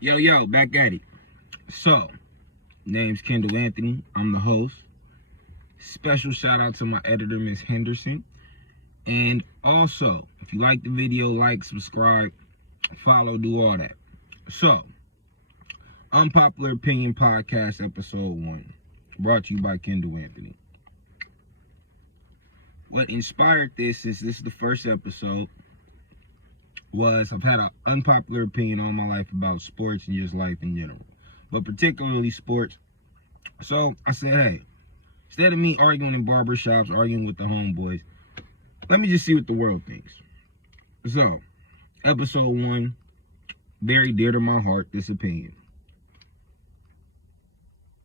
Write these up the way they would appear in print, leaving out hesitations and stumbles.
Yo, back at it. So, name's Kendall Anthony. I'm the host. Special shout out to my editor, Miss Henderson. And also, if you like the video, like, subscribe, follow, do all that. So, Unpopular Opinion Podcast, Episode 1, brought to you by Kendall Anthony. What inspired this is the first episode. I've had an unpopular opinion all my life about sports and just life in general, but particularly sports. So I said, hey, instead of me arguing in barbershops, arguing with the homeboys, let me just see what the world thinks. So, episode 1, very dear to my heart, this opinion.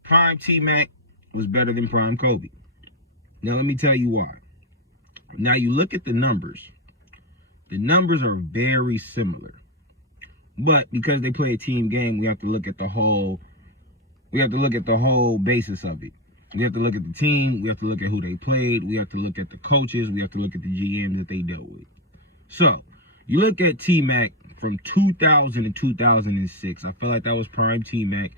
Prime T-Mac was better than Prime Kobe. Now let me tell you why. Now you look at the numbers. The numbers are very similar. But because they play a team game, we have to look at the whole basis of it. We have to look at the team, we have to look at who they played, we have to look at the coaches, we have to look at the GMs that they dealt with. So, you look at T-Mac from 2000 to 2006. I feel like that was prime T-Mac.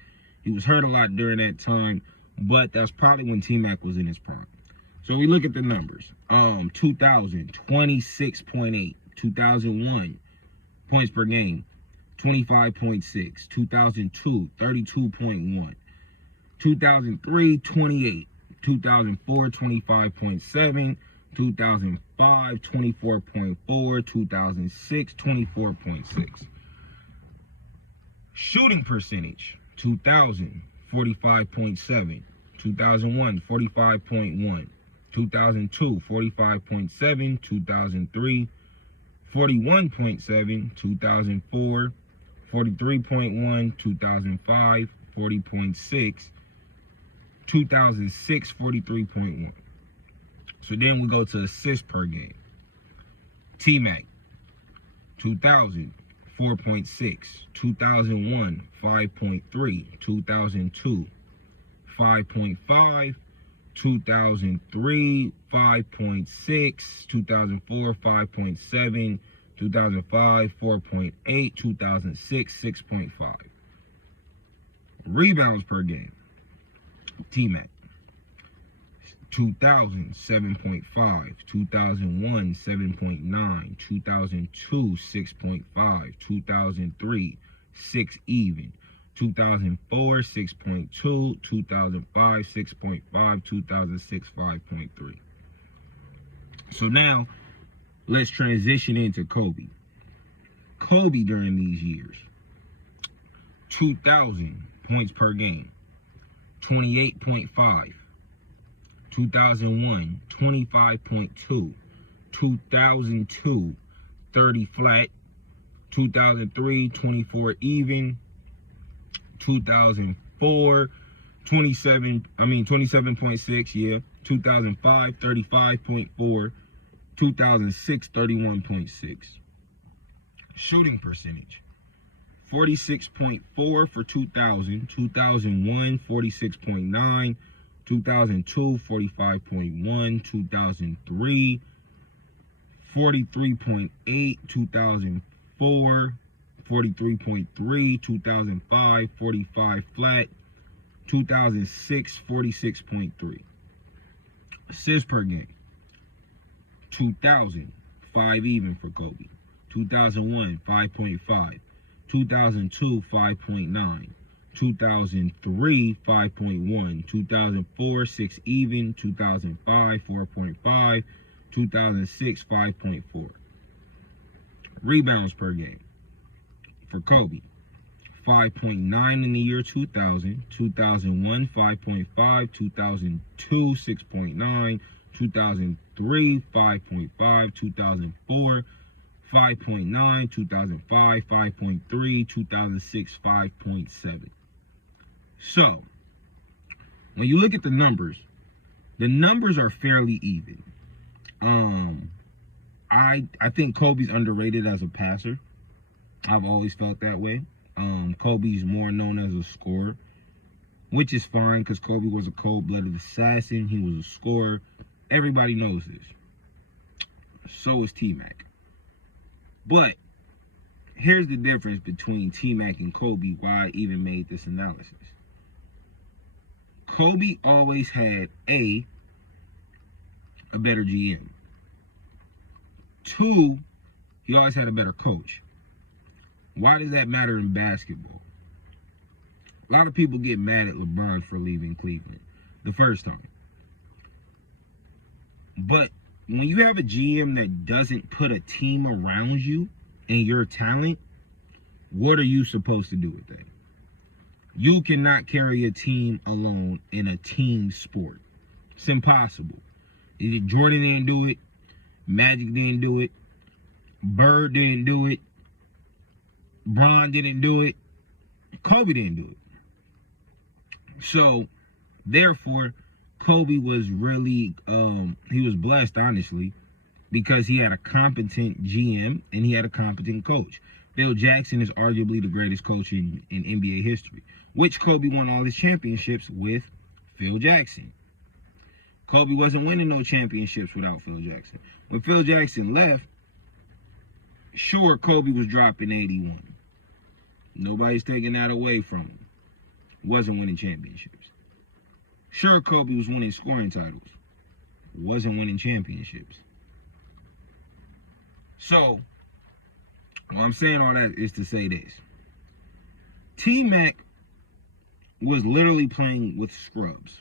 He was hurt a lot during that time, but that's probably when T-Mac was in his prime. So we look at the numbers. 2000, 26.8. 2001, points per game, 25.6. 2002, 32.1. 2003, 28. 2004, 25.7. 2005, 24.4. 2006, 24.6. Shooting percentage, 2000, 45.7. 2001, 45.1. 2002, 45.7. 2003, 41.7. 2004, 43.1. 2005, 40.6. 2006, 43.1. So then we go to assists per game. T-Mac, 2000, 4.6. 2001, 5.3. 2002, 5.5. 2003, 5.6, 2004, 5.7, 2005, 4.8, 2006, 6.5. Rebounds per game. T-Mac, 2000, 7.5, 2001, 7.9, 2002, 6.5, 2003, 6 even. 2004, 6.2, 2005, 6.5, 2006, 5.3. So now, let's transition into Kobe. Kobe during these years, 2000 points per game, 28.5. 2001, 25.2. 2002, 30 flat. 2003, 24 even. 2004, 27.6, yeah. 2005, 35.4. 2006, 31.6. Shooting percentage, 46.4 for 2000. 2001, 46.9. 2002, 45.1. 2003, 43.8. 2004, 43.3. 2005, 45 flat. 2006, 46.3. Assists per game, 2000, 5 even for Kobe. 2001, 5.5. 2002, 5.9. 2003, 5.1. 2004, 6 even. 2005, 4.5. 2006, 5.4. Rebounds per game for Kobe, 5.9 in the year 2000, 2001, 5.5, 2002, 6.9, 2003, 5.5, 2004, 5.9, 2005, 5.3, 2006, 5.7. So, when you look at the numbers are fairly even. I think Kobe's underrated as a passer. I've always felt that way. Kobe's more known as a scorer, which is fine because Kobe was a cold-blooded assassin. He was a scorer. Everybody knows this. So is T-Mac. But here's the difference between T-Mac and Kobe, why I even made this analysis. Kobe always had a better GM. 2, he always had a better coach. Why does that matter in basketball? A lot of people get mad at LeBron for leaving Cleveland the first time. But when you have a GM that doesn't put a team around you and your talent, what are you supposed to do with that? You cannot carry a team alone in a team sport. It's impossible. Jordan didn't do it. Magic didn't do it. Bird didn't do it. Bron didn't do it. Kobe didn't do it. So, therefore, Kobe was really, he was blessed, honestly, because he had a competent GM and he had a competent coach. Phil Jackson is arguably the greatest coach in NBA history, which Kobe won all his championships with Phil Jackson. Kobe wasn't winning no championships without Phil Jackson. When Phil Jackson left, sure, Kobe was dropping 81. Nobody's taking that away from him. Wasn't winning championships. Sure, Kobe was winning scoring titles. Wasn't winning championships. So, well, I'm saying all that is to say this. T-Mac was literally playing with scrubs.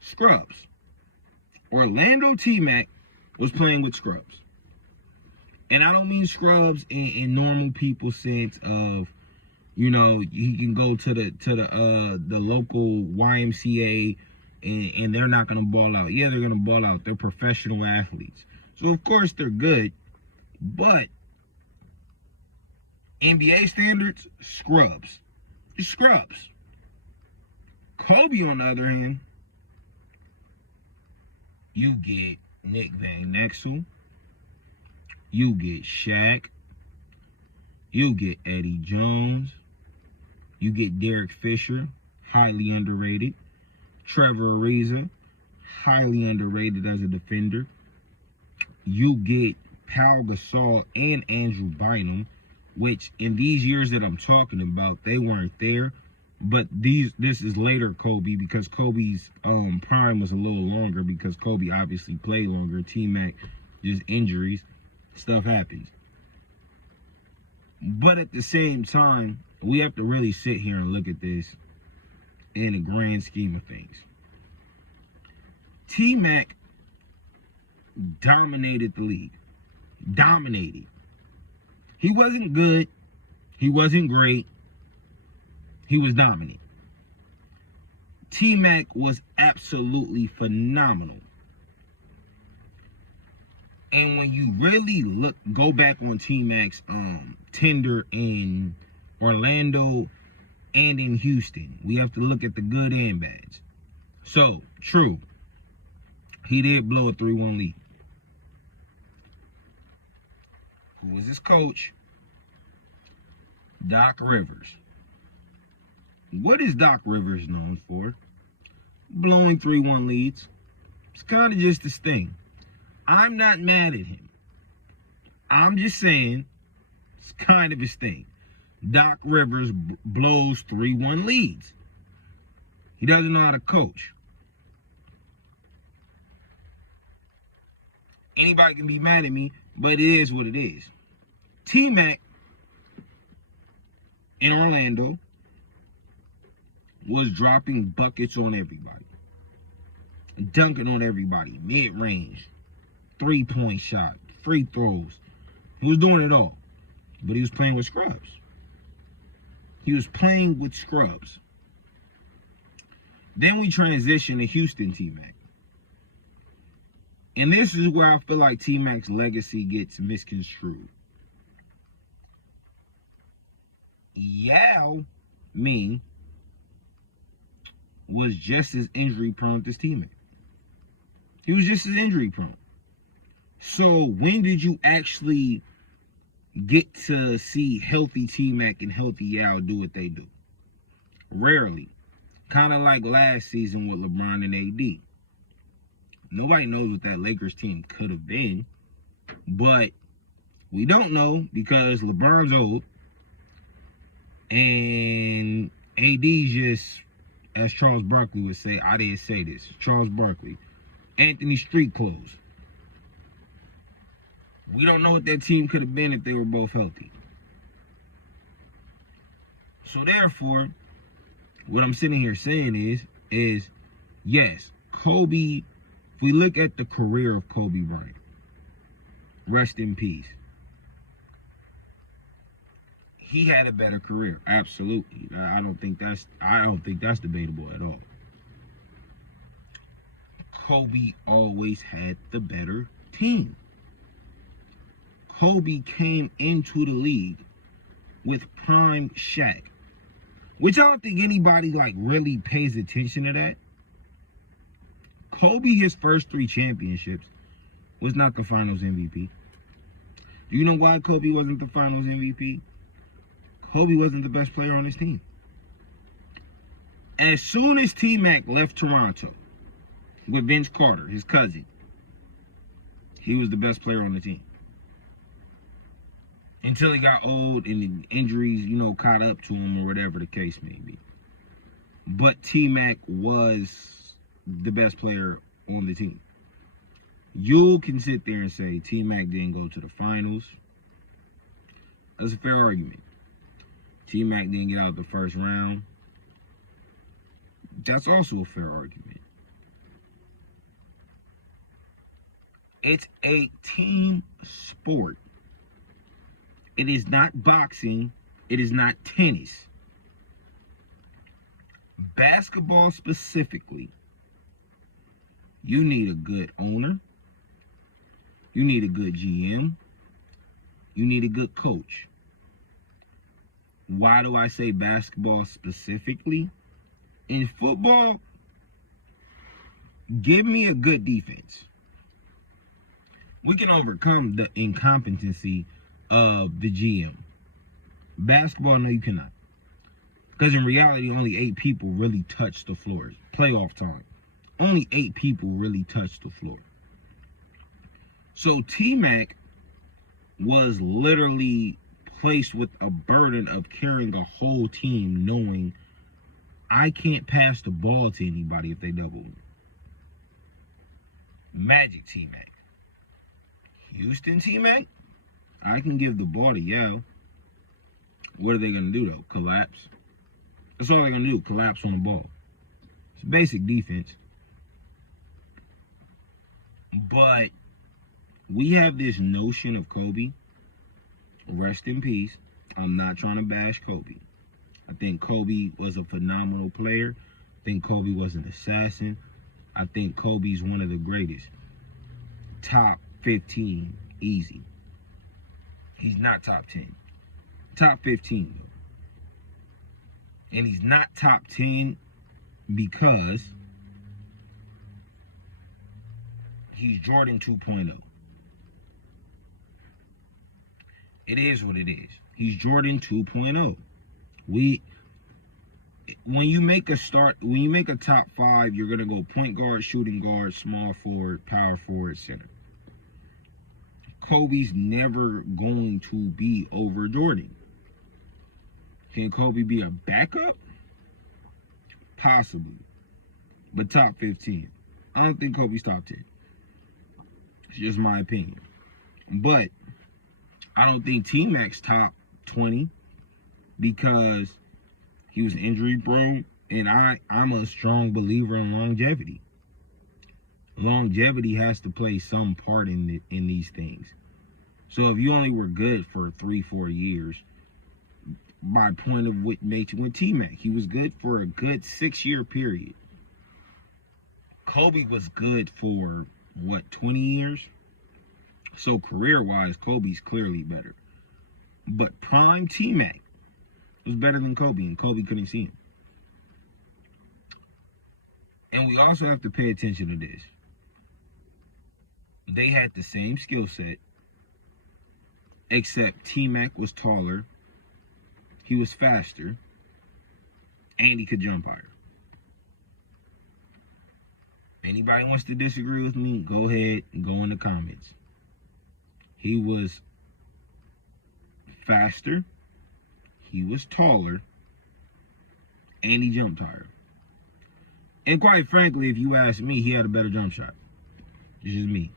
Scrubs. Orlando T-Mac was playing with scrubs. And I don't mean scrubs in normal people sense of, you know, he can go to the local YMCA and they're not gonna ball out. Yeah, they're gonna ball out. They're professional athletes. So of course they're good, but NBA standards, scrubs. Scrubs. Kobe, on the other hand, you get Nick Van Exel, you get Shaq, you get Eddie Jones, you get Derek Fisher, highly underrated, Trevor Ariza, highly underrated as a defender. You get Pau Gasol and Andrew Bynum, which in these years that I'm talking about, they weren't there. But this is later Kobe, because Kobe's prime was a little longer, because Kobe obviously played longer. T-Mac, just injuries, stuff happens. But at the same time, we have to really sit here and look at this in the grand scheme of things. T-Mac dominated the league. Dominated. He wasn't good. He wasn't great. He was dominant. T-Mac was absolutely phenomenal. And when you really go back on T-Mac's tender in Orlando and in Houston, we have to look at the good and bads. So, true, he did blow a 3-1 lead. Who was his coach? Doc Rivers. What is Doc Rivers known for? Blowing 3-1 leads. It's kind of just his thing. I'm not mad at him. I'm just saying it's kind of his thing. Doc Rivers blows 3-1 leads. He doesn't know how to coach. Anybody can be mad at me, but it is what it is. T-Mac in Orlando was dropping buckets on everybody. Dunking on everybody. Mid-range. 3-point shot. Free throws. He was doing it all. But he was playing with scrubs. He was playing with scrubs. Then we transition to Houston T-Mac. And this is where I feel like T-Mac's legacy gets misconstrued. Yao Ming was just as injury prone as T-Mac. He was just as injury prone. So when did you actually get to see healthy T-Mac and healthy Yao do what they do? Rarely. Kind of like last season with LeBron and AD. Nobody knows what that Lakers team could have been, but We don't know because LeBron's old and AD's just, as Charles Barkley would say, I didn't say this. Charles Barkley. Anthony Street clothes. We don't know what that team could have been if they were both healthy. So therefore, what I'm sitting here saying is yes, Kobe, if we look at the career of Kobe Bryant, rest in peace. He had a better career, absolutely. I don't think that's debatable at all. Kobe always had the better team. Kobe came into the league with prime Shaq, which I don't think anybody like really pays attention to that. Kobe, his first 3 championships, was not the Finals MVP. Do you know why Kobe wasn't the Finals MVP? Kobe wasn't the best player on his team. As soon as T-Mac left Toronto with Vince Carter, his cousin, he was the best player on the team. Until he got old and the injuries, caught up to him or whatever the case may be. But T-Mac was the best player on the team. You can sit there and say T-Mac didn't go to the finals. That's a fair argument. T-Mac didn't get out of the first round. That's also a fair argument. It's a team sport. It is not boxing. It is not tennis. Basketball specifically, you need a good owner. You need a good GM. You need a good coach. Why do I say basketball specifically? In football, give me a good defense. We can overcome the incompetency of the GM. Basketball, no, you cannot. Because in reality, only 8 people really touch the floor. Playoff time. Only 8 people really touch the floor. So T-Mac was literally placed with a burden of carrying a whole team, knowing I can't pass the ball to anybody if they double me. Magic T-Mac. Houston T-Mac, I can give the ball to Yao. What are they going to do, though? Collapse? That's all they're going to do, collapse on the ball. It's basic defense. But we have this notion of Kobe. Rest in peace. I'm not trying to bash Kobe. I think Kobe was a phenomenal player. I think Kobe was an assassin. I think Kobe's one of the greatest. Top 15, easy. He's not top 10. Top 15, though. And he's not top 10 because he's Jordan 2.0. It is what it is. He's Jordan 2.0. When you make a top 5, you're gonna go point guard, shooting guard, small forward, power forward, center. Kobe's never going to be over Jordan. Can Kobe be a backup? Possibly. But top 15. I don't think Kobe's top 10. It's just my opinion. But I don't think T-Mac's top 20 because he was injury prone, and I'm a strong believer in longevity. Longevity has to play some part in these things. So if you only were good for 3-4 years, by point of what made you with T-Mac, he was good for a good 6-year period. Kobe was good for 20 years? So career-wise, Kobe's clearly better. But prime T-Mac was better than Kobe, and Kobe couldn't see him. And we also have to pay attention to this. They had the same skill set, except T-Mac was taller, he was faster, and he could jump higher. Anybody wants to disagree with me, go ahead and go in the comments. He was faster, he was taller, and he jumped higher. And quite frankly, if you ask me, he had a better jump shot. It's just me.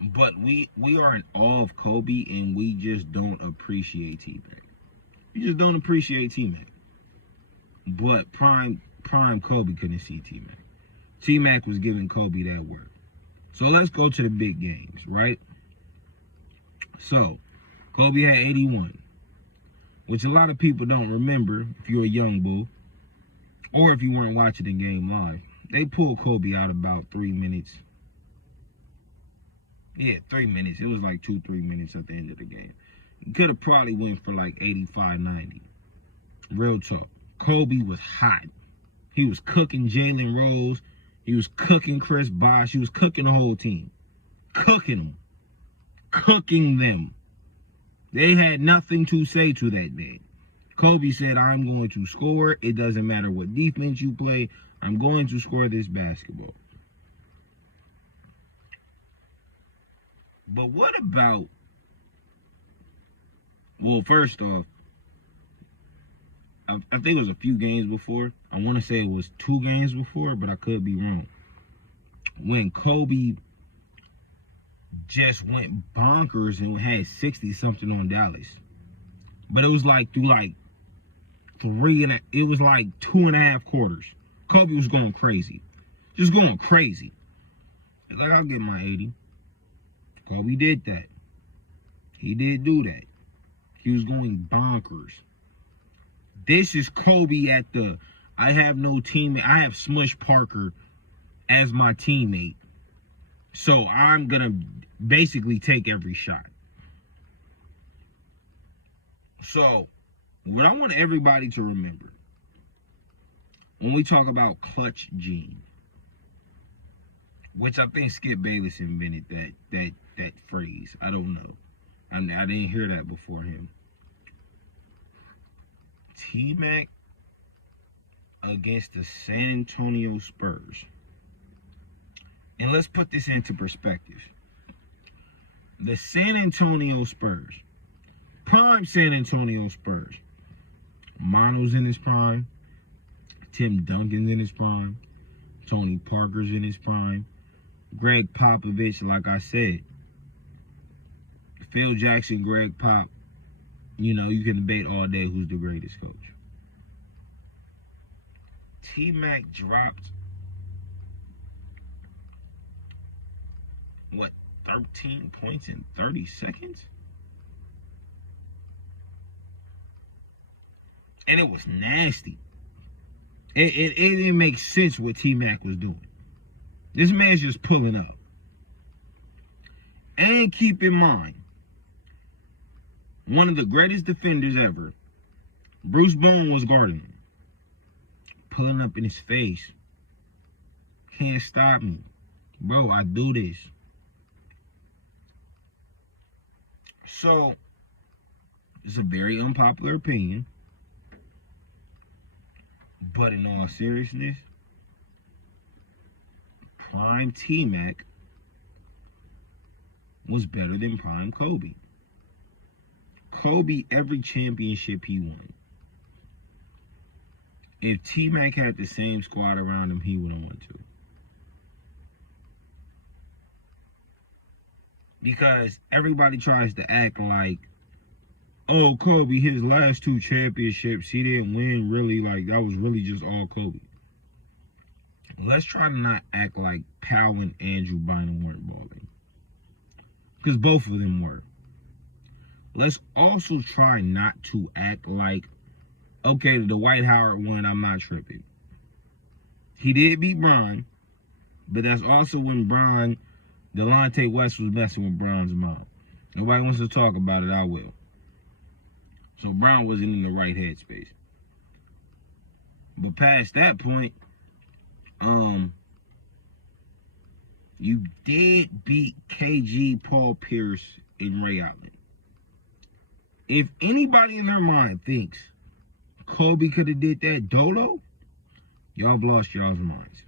But we are in awe of Kobe, and we just don't appreciate T-Mac. We just don't appreciate T-Mac. But prime Kobe couldn't see T-Mac. T-Mac was giving Kobe that work. So let's go to the big games, right? So Kobe had 81, which a lot of people don't remember if you're a young bull, or if you weren't watching the game live. They pulled Kobe out about 3 minutes. Yeah, 3 minutes. It was like 2-3 minutes at the end of the game. Could have probably went for like 85, 90. Real talk. Kobe was hot. He was cooking Jalen Rose. He was cooking Chris Bosh. He was cooking the whole team. Cooking them. Cooking them. They had nothing to say to that man. Kobe said, I'm going to score. It doesn't matter what defense you play. I'm going to score this basketball. But what about, well, first off, I think it was a few games before. I want to say it was 2 games before, but I could be wrong. When Kobe just went bonkers and had 60-something on Dallas. But it was like through like it was like 2.5 quarters. Kobe was going crazy. Just going crazy. Like, I'll get my 80. Kobe did that. He did do that. He was going bonkers. This is Kobe at the, I have no teammate. I have Smush Parker as my teammate. So I'm going to basically take every shot. So what I want everybody to remember when we talk about clutch gene, which I think Skip Bayless invented that phrase. I don't know. I didn't hear that before him. T-Mac against the San Antonio Spurs. And let's put this into perspective. The San Antonio Spurs, prime San Antonio Spurs. Mono's in his prime. Tim Duncan's in his prime. Tony Parker's in his prime. Greg Popovich, like I said. Phil Jackson, Greg Pop. You know, you can debate all day who's the greatest coach. T-Mac dropped, what, 13 points in 30 seconds? And it was nasty. It didn't make sense what T-Mac was doing. This man's just pulling up. And keep in mind, one of the greatest defenders ever, Bruce Bowen, was guarding him. Pulling up in his face. Can't stop me. Bro, I do this. So, it's a very unpopular opinion. But in all seriousness, prime T-Mac was better than prime Kobe. Kobe, every championship he won. If T-Mac had the same squad around him, he would have won too. Because everybody tries to act like, oh, Kobe, his last 2 championships, he didn't win really, like, that was really just all Kobe. Let's try to not act like Powell and Andrew Bynum weren't balling. Because both of them were. Let's also try not to act like, okay, the Dwight Howard one, I'm not tripping. He did beat Bron, but that's also when Delonte West was messing with Bron's mom. Nobody wants to talk about it, I will. So Bron wasn't in the right headspace. But past that point, you did beat KG, Paul Pierce, and Ray Allen. If anybody in their mind thinks Kobe could have did that dolo, y'all have lost y'all's minds.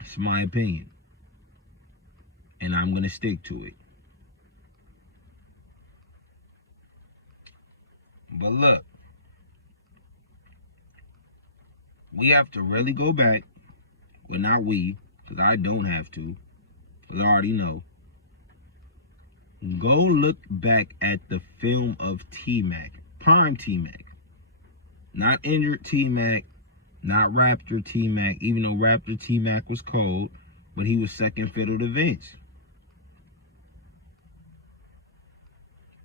It's my opinion. And I'm going to stick to it. But look, we have to really go back. Well, not we, because I don't have to. Because I already know. Go look back at the film of T-Mac. Prime T-Mac. Not injured T-Mac. Not Raptor T-Mac. Even though Raptor T-Mac was cold. But he was second fiddle to Vince.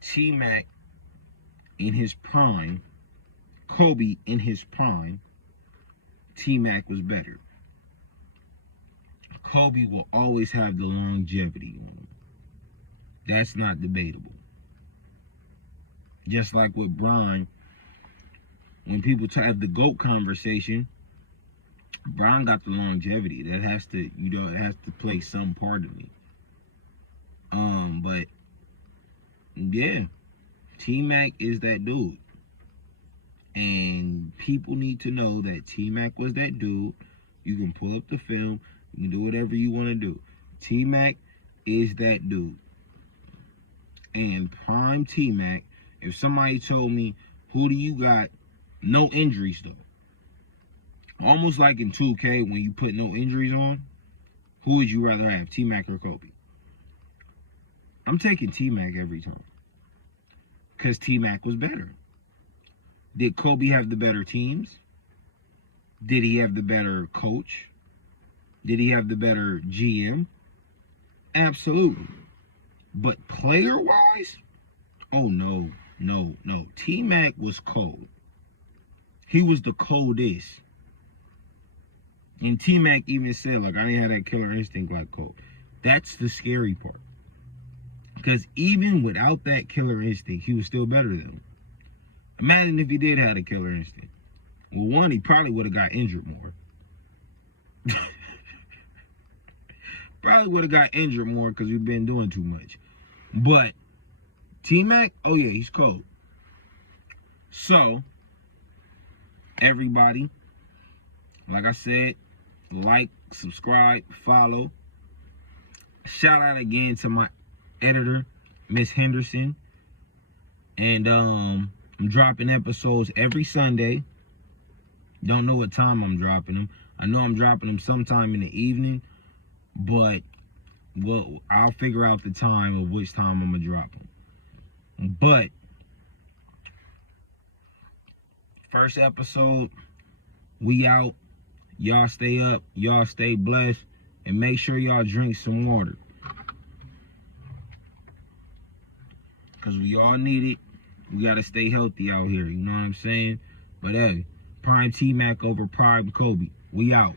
T-Mac in his prime. Kobe in his prime. T-Mac was better. Kobe will always have the longevity on him. That's not debatable. Just like with Bron, when people have the GOAT conversation, Bron got the longevity. That has to, it has to play some part of it. But yeah, T-Mac is that dude. And people need to know that T-Mac was that dude. You can pull up the film. You can do whatever you want to do. T-Mac is that dude. And prime T-Mac, if somebody told me, who do you got? No injuries, though. Almost like in 2K, when you put no injuries on, who would you rather have, T-Mac or Kobe? I'm taking T-Mac every time. Because T-Mac was better. Did Kobe have the better teams? Did he have the better coach? Did he have the better GM? Absolutely. But player-wise, oh no. T-Mac was cold. He was the coldest. And T-Mac even said, like, I didn't have that killer instinct like Cole. That's the scary part. Because even without that killer instinct, he was still better than him. Imagine if he did have a killer instinct. Well, one, he probably would have got injured more. Probably would have got injured more because we've been doing too much. But T-Mac, oh yeah, he's cold. So, everybody, like I said, like, subscribe, follow. Shout out again to my editor, Miss Henderson. And I'm dropping episodes every Sunday. Don't know what time I'm dropping them. I know I'm dropping them sometime in the evening, but I'll figure out the time of which time I'm gonna drop them. But first episode, we out. Y'all stay up, y'all stay blessed, and make sure y'all drink some water, because we all need it. We gotta stay healthy out here, you know what I'm saying? But hey, prime T-Mac over prime Kobe. We out.